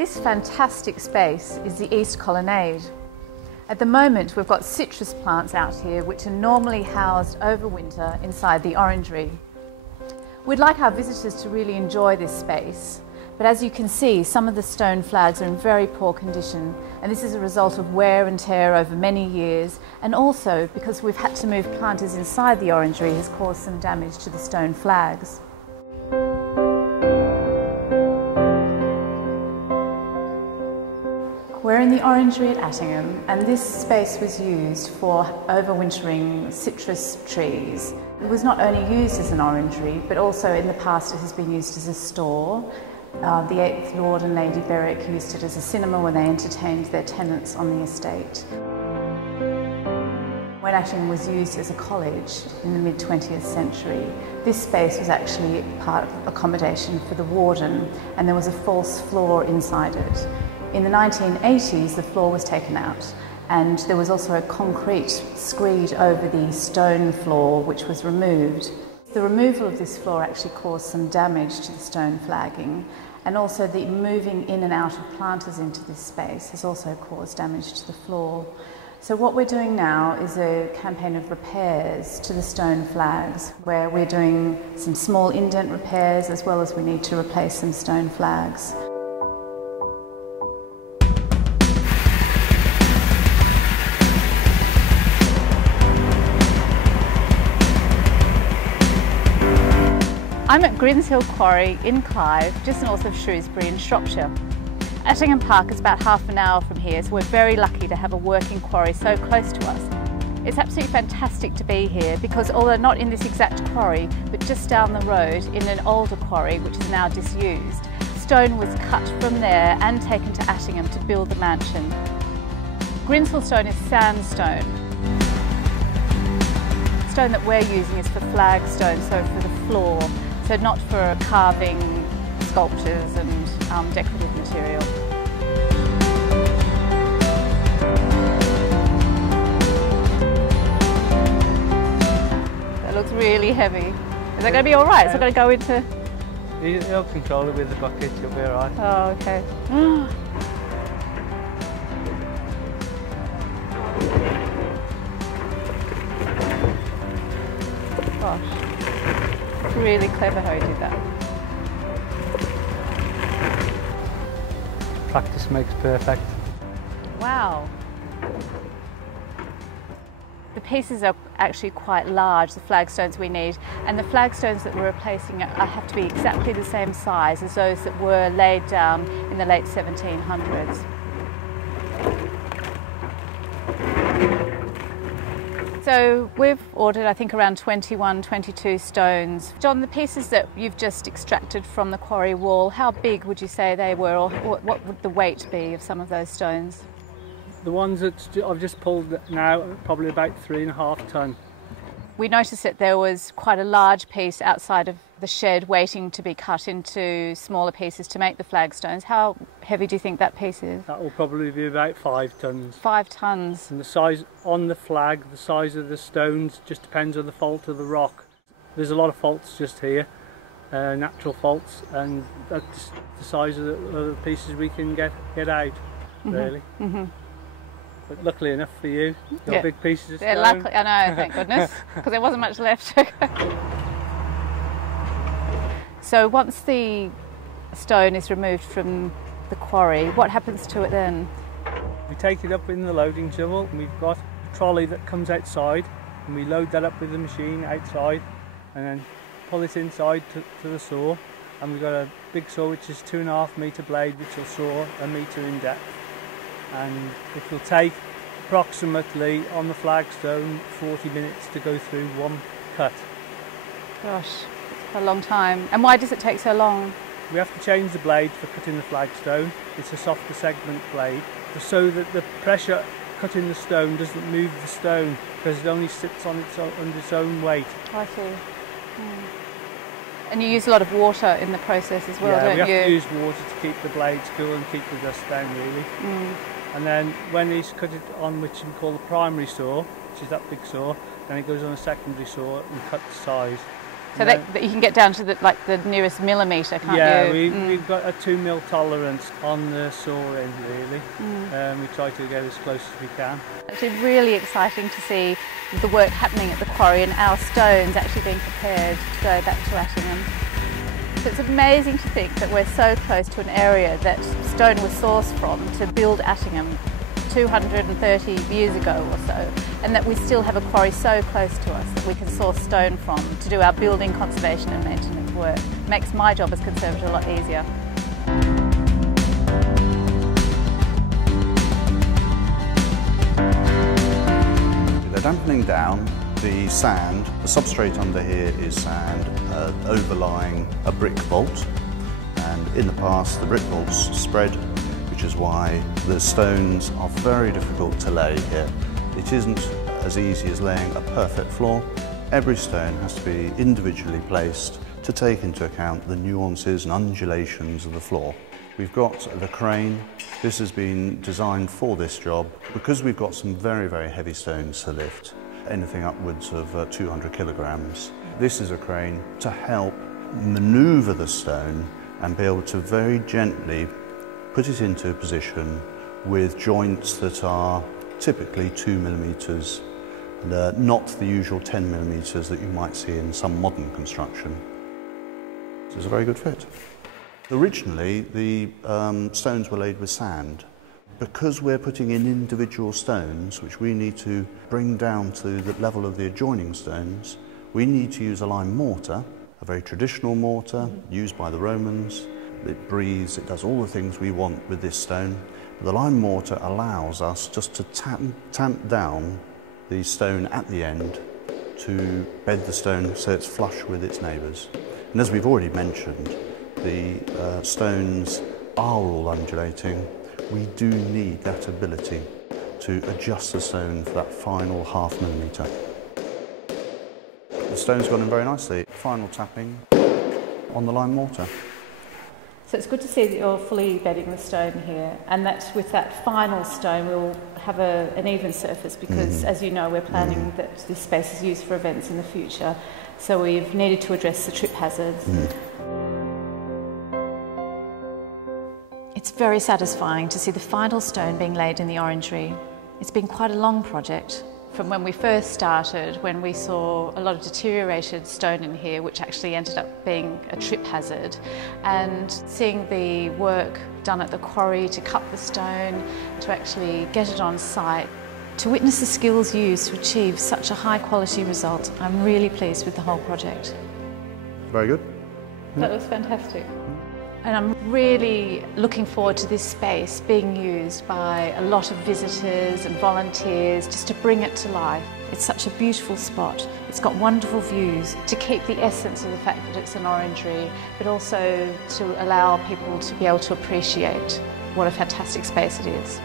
This fantastic space is the East Colonnade. At the moment we've got citrus plants out here which are normally housed over winter inside the Orangery. We'd like our visitors to really enjoy this space, but as you can see some of the stone flags are in very poor condition, and this is a result of wear and tear over many years, and also because we've had to move planters inside the Orangery has caused some damage to the stone flags. We're in the Orangery at Attingham, and this space was used for overwintering citrus trees. It was not only used as an orangery, but also in the past it has been used as a store. The 8th Lord and Lady Berwick used it as a cinema when they entertained their tenants on the estate. When Attingham was used as a college in the mid-20th century, this space was actually part of accommodation for the warden, and there was a false floor inside it. In the 1980s, the floor was taken out, and there was also a concrete screed over the stone floor which was removed. The removal of this floor actually caused some damage to the stone flagging, and also the moving in and out of planters into this space has also caused damage to the floor. So what we're doing now is a campaign of repairs to the stone flags, where we're doing some small indent repairs as well as we need to replace some stone flags. I'm at Grinshill Quarry in Clive, just north of Shrewsbury in Shropshire. Attingham Park is about half an hour from here, so we're very lucky to have a working quarry so close to us. It's absolutely fantastic to be here because although not in this exact quarry, but just down the road in an older quarry which is now disused, stone was cut from there and taken to Attingham to build the mansion. Grinshill stone is sandstone. The stone that we're using is for flagstone, so for the floor. So not for carving, sculptures and decorative material. That looks really heavy. Is that going to be all right? Is it going to go into... You'll control it with the bucket, you'll be all right. Oh, okay. Gosh. Really clever how he did that. Practice makes perfect. Wow. The pieces are actually quite large, the flagstones we need, and the flagstones that we're replacing have to be exactly the same size as those that were laid down in the late 1700s. So we've ordered, I think, around 21, 22 stones. John, the pieces that you've just extracted from the quarry wall, how big would you say they were, or what would the weight be of some of those stones? The ones that I've just pulled now are probably about 3.5 tonne. We noticed that there was quite a large piece outside of the shed waiting to be cut into smaller pieces to make the flagstones. How heavy do you think that piece is? That will probably be about 5 tonnes. 5 tonnes. And the size on the flag, the size of the stones just depends on the fault of the rock. There's a lot of faults just here, natural faults, and that's the size of the pieces we can get out, really. Mm-hmm. But luckily enough for you, you've got big pieces of stone. Yeah, luckily, I know, thank goodness, because there wasn't much left. So once the stone is removed from the quarry, what happens to it then? We take it up in the loading shovel, and we've got a trolley that comes outside, and we load that up with the machine outside, and then pull it inside to the saw. And we've got a big saw which is 2.5 metre blade, which will saw 1 metre in depth. And it will take approximately on the flagstone 40 minutes to go through one cut. Gosh, it's a long time. And why does it take so long? We have to change the blade for cutting the flagstone. It's a softer segment blade, so that the pressure cutting the stone doesn't move the stone, because it only sits on under its own weight. Oh, I see. And you use a lot of water in the process as well, don't you? Yeah, we have to use water to keep the blades cool and keep the dust down, really. And then when he's cut it on, which we call the primary saw, which is that big saw, then it goes on a secondary saw and cut the size. So that you can get down to the nearest millimetre, can't you? Yeah, we've got a 2 mil tolerance on the saw end, really. We try to get as close as we can. It's really exciting to see the work happening at the quarry and our stones actually being prepared to go back to Attingham. So it's amazing to think that we're so close to an area that stone was sourced from to build Attingham 230 years ago or so, and that we still have a quarry so close to us that we can source stone from to do our building, conservation and maintenance work. It makes my job as Conservator a lot easier. They're dampening down the sand. The substrate under here is sand overlying a brick vault, and in the past the brick vaults spread, which is why the stones are very difficult to lay here. It isn't as easy as laying a perfect floor. Every stone has to be individually placed to take into account the nuances and undulations of the floor. We've got the crane. This has been designed for this job because we've got some very, very heavy stones to lift, anything upwards of 200 kilograms. This is a crane to help maneuver the stone and be able to very gently put it into a position with joints that are typically 2 millimetres and not the usual 10 millimetres that you might see in some modern construction. So it's a very good fit. Originally, the stones were laid with sand. Because we're putting in individual stones, which we need to bring down to the level of the adjoining stones, we need to use a lime mortar, a very traditional mortar used by the Romans. It breathes, it does all the things we want with this stone. But the lime mortar allows us just to tamp down the stone at the end to bed the stone so it's flush with its neighbours. And as we've already mentioned, the stones are all undulating. We do need that ability to adjust the stone for that final ½ millimetre. The stone's gone in very nicely. Final tapping on the lime mortar. So it's good to see that you're fully bedding the stone here, and that with that final stone we'll have an even surface because, as you know, we're planning that this space is used for events in the future, so we've needed to address the trip hazards. It's very satisfying to see the final stone being laid in the Orangery. It's been quite a long project. From when we first started, when we saw a lot of deteriorated stone in here, which actually ended up being a trip hazard, and seeing the work done at the quarry to cut the stone, to actually get it on site, to witness the skills used to achieve such a high quality result. I'm really pleased with the whole project. Very good. That was fantastic. And I'm really looking forward to this space being used by a lot of visitors and volunteers just to bring it to life. It's such a beautiful spot. It's got wonderful views to keep the essence of the fact that it's an orangery, but also to allow people to be able to appreciate what a fantastic space it is.